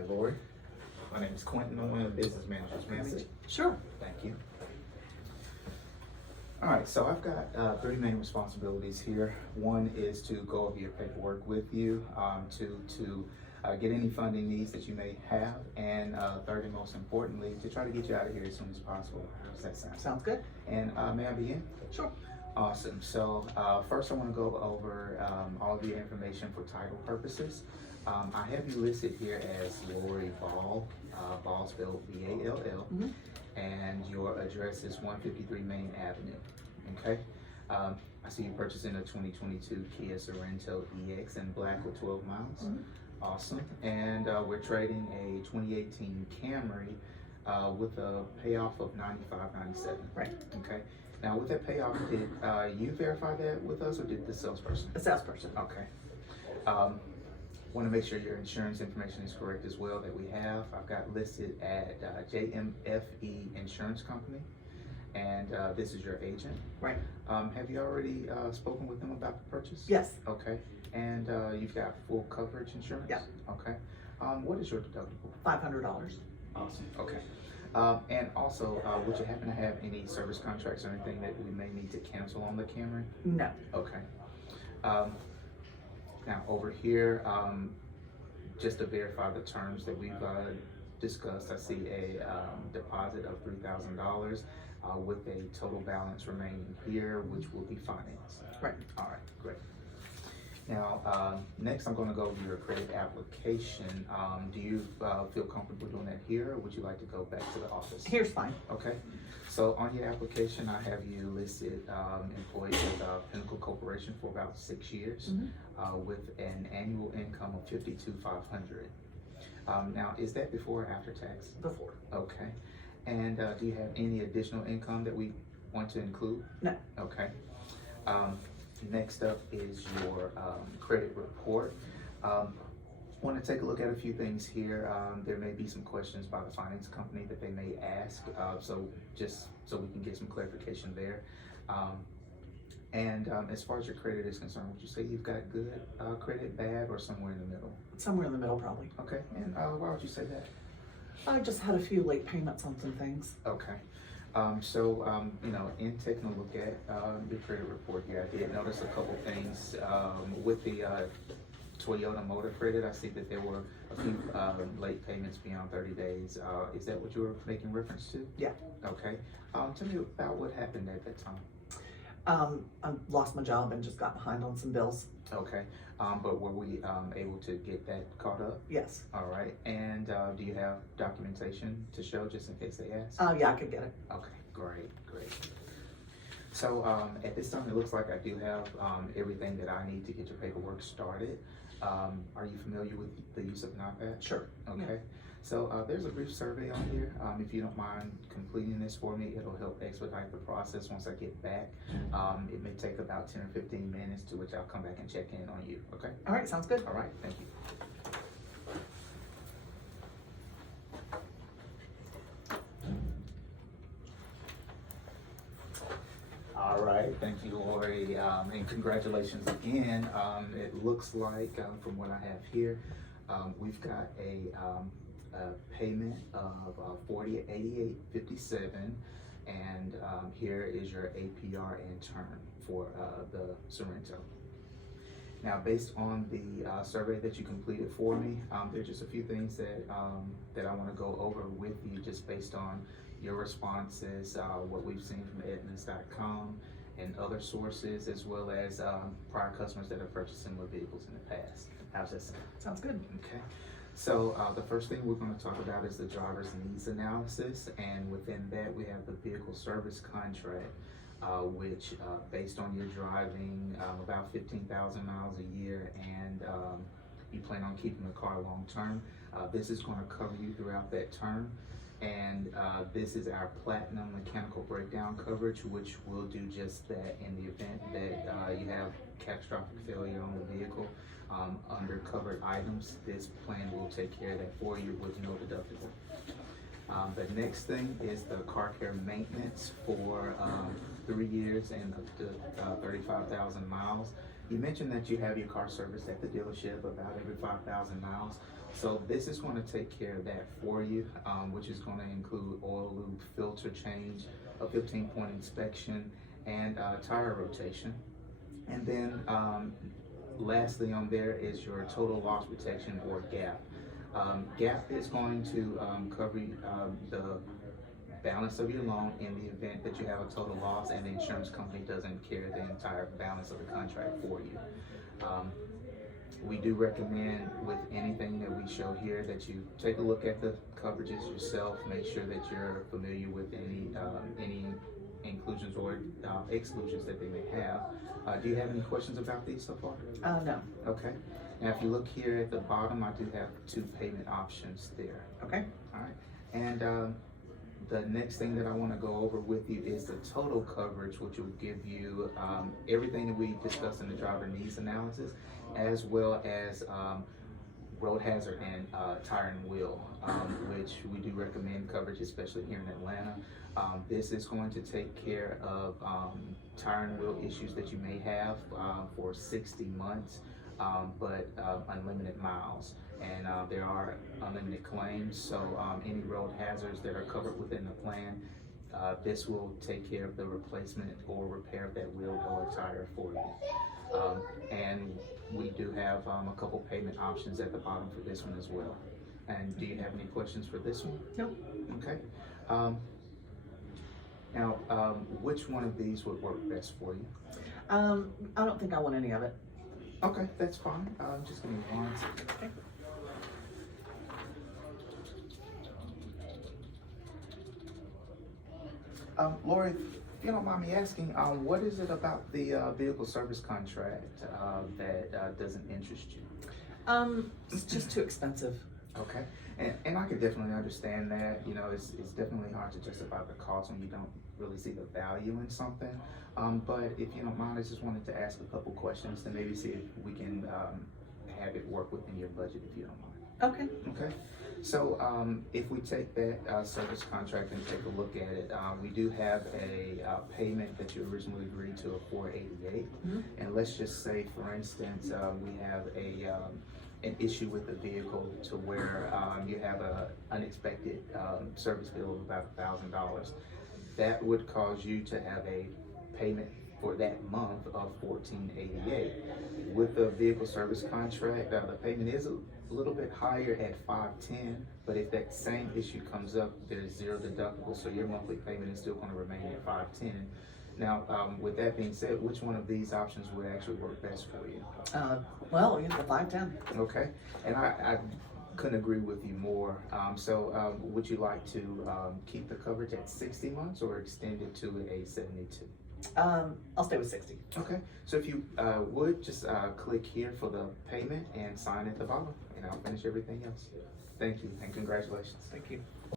Hi, Lori. My name is Quentin. I'm one of the business managers. May I sit? Sure. Thank you. All right, so I've got three main responsibilities here. One is to go over your paperwork with you, to get any funding needs that you may have, and third and most importantly, to try to get you out of here as soon as possible. How does that sound? Sounds good. And may I begin? Sure. Awesome. So first I want to go over all of your information for title purposes. I have you listed here as Lori Ball, Ball spelled B-A-L-L, and your address is 153 Main Avenue. Okay. I see you purchasing a 2022 Kia Sorento EX in black with 12 miles. Awesome. And we're trading a 2018 Camry with a payoff of $95.97. Right. Okay. Now, with that payoff, did you verify that with us, or did the salesperson? The salesperson. Okay. Want to make sure your insurance information is correct as well that we have. I've got listed at JMFE Insurance Company, and this is your agent. Right. Have you already spoken with them about the purchase? Yes. Okay. And you've got full coverage insurance? Yeah. Okay. What is your deductible? $500. Awesome. Okay. And also, would you happen to have any service contracts or anything that we may need to cancel on the Camry? No. Okay. Now over here, just to verify the terms that we've discussed, I see a deposit of $3,000 with a total balance remaining here, which will be financed. Right. All right, great. Now, next I'm going to go over your credit application. Do you feel comfortable doing that here, or would you like to go back to the office? Here's fine. Okay. So on your application, I have you listed employed with Pinnacle Corporation for about 6 years with an annual income of $52,500. Now, is that before or after tax? Before. Okay. And do you have any additional income that we want to include? No. Okay. Next up is your credit report. Want to take a look at a few things here. There may be some questions by the finance company that they may ask, so just so we can get some clarification there. And as far as your credit is concerned, would you say you've got good credit, bad, or somewhere in the middle? Somewhere in the middle, probably. Okay, and why would you say that? I just had a few late payments on some things. Okay. You know, in taking a look at your credit report here, I did notice a couple things with the Toyota Motor Credit. I see that there were a few late payments beyond 30 days. Is that what you were making reference to? Yeah. Okay. Tell me about what happened at that time. I lost my job and just got behind on some bills. Okay. But were we able to get that caught up? Yes. All right. And do you have documentation to show just in case they ask? Yeah, I could get it. Okay, great. So at this time, it looks like I do have everything that I need to get your paperwork started. Are you familiar with the use of an iPad? Sure. Okay. Yeah. So there's a brief survey on here. If you don't mind completing this for me, it'll help expedite the process once I get back. It may take about 10 or 15 minutes, to which I'll come back and check in on you, okay? All right, sounds good. All right, thank you. All right, thank you, Lori, and congratulations again. It looks like, from what I have here, we've got a payment of $40.88.57, and here is your APR in turn for the Sorento. Now, based on the survey that you completed for me, there's just a few things that that I want to go over with you, just based on your responses, what we've seen from Edmunds.com and other sources, as well as prior customers that have purchased similar vehicles in the past. How's that sound? Sounds good. Okay. So the first thing we're going to talk about is the driver's needs analysis, and within that we have the vehicle service contract, which based on your driving about 15,000 miles a year, and you plan on keeping the car long term, this is going to cover you throughout that term. And this is our platinum mechanical breakdown coverage, which will do just that in the event that you have catastrophic failure on the vehicle. Under covered items, this plan will take care of that for you with no deductible. The next thing is the car care maintenance for 3 years and up to 35,000 miles. You mentioned that you have your car serviced at the dealership about every 5,000 miles. So this is going to take care of that for you, which is going to include oil, lube, filter change, a 15-point inspection, and tire rotation. And then lastly on there is your total loss protection, or GAP. GAP is going to cover the balance of your loan in the event that you have a total loss and the insurance company doesn't carry the entire balance of the contract for you. We do recommend with anything that we show here that you take a look at the coverages yourself, make sure that you're familiar with any inclusions or exclusions that they may have. Do you have any questions about these so far? No. Okay. Now if you look here at the bottom, I do have 2 payment options there. Okay. All right. And the next thing that I want to go over with you is the total coverage, which will give you everything that we discussed in the driver needs analysis, as well as road hazard and tire and wheel, which we do recommend coverage, especially here in Atlanta. This is going to take care of tire and wheel issues that you may have for 60 months, but unlimited miles. And there are unlimited claims, so any road hazards that are covered within the plan, this will take care of the replacement or repair of that wheel or tire for you. And we do have a couple payment options at the bottom for this one as well. And do you have any questions for this one? No. Okay. Now, which one of these would work best for you? I don't think I want any of it. Okay, that's fine. Just give me 1 second. Okay. Lori, if you don't mind me asking, what is it about the vehicle service contract that doesn't interest you? It's just too expensive. Okay, and I could definitely understand that. You know, it's definitely hard to justify the cost when you don't really see the value in something. But if you don't mind, I just wanted to ask a couple questions to maybe see if we can have it work within your budget, if you don't mind. Okay. Okay, so if we take that service contract and take a look at it, we do have a payment that you originally agreed to of $488, and let's just say, for instance, we have an issue with the vehicle to where you have an unexpected service bill of about $1,000. That would cause you to have a payment for that month of $1,488. With the vehicle service contract, the payment is a little bit higher at $510, but if that same issue comes up, there's 0 deductible, so your monthly payment is still going to remain at $510. Now, with that being said, which one of these options would actually work best for you? Well, the 510. Okay, and I couldn't agree with you more. So would you like to keep the coverage at 60 months or extend it to a 72? I'll stay with 60. Okay, so if you would just click here for the payment and sign at the bottom, and I'll finish everything else. Thank you and congratulations. Thank you.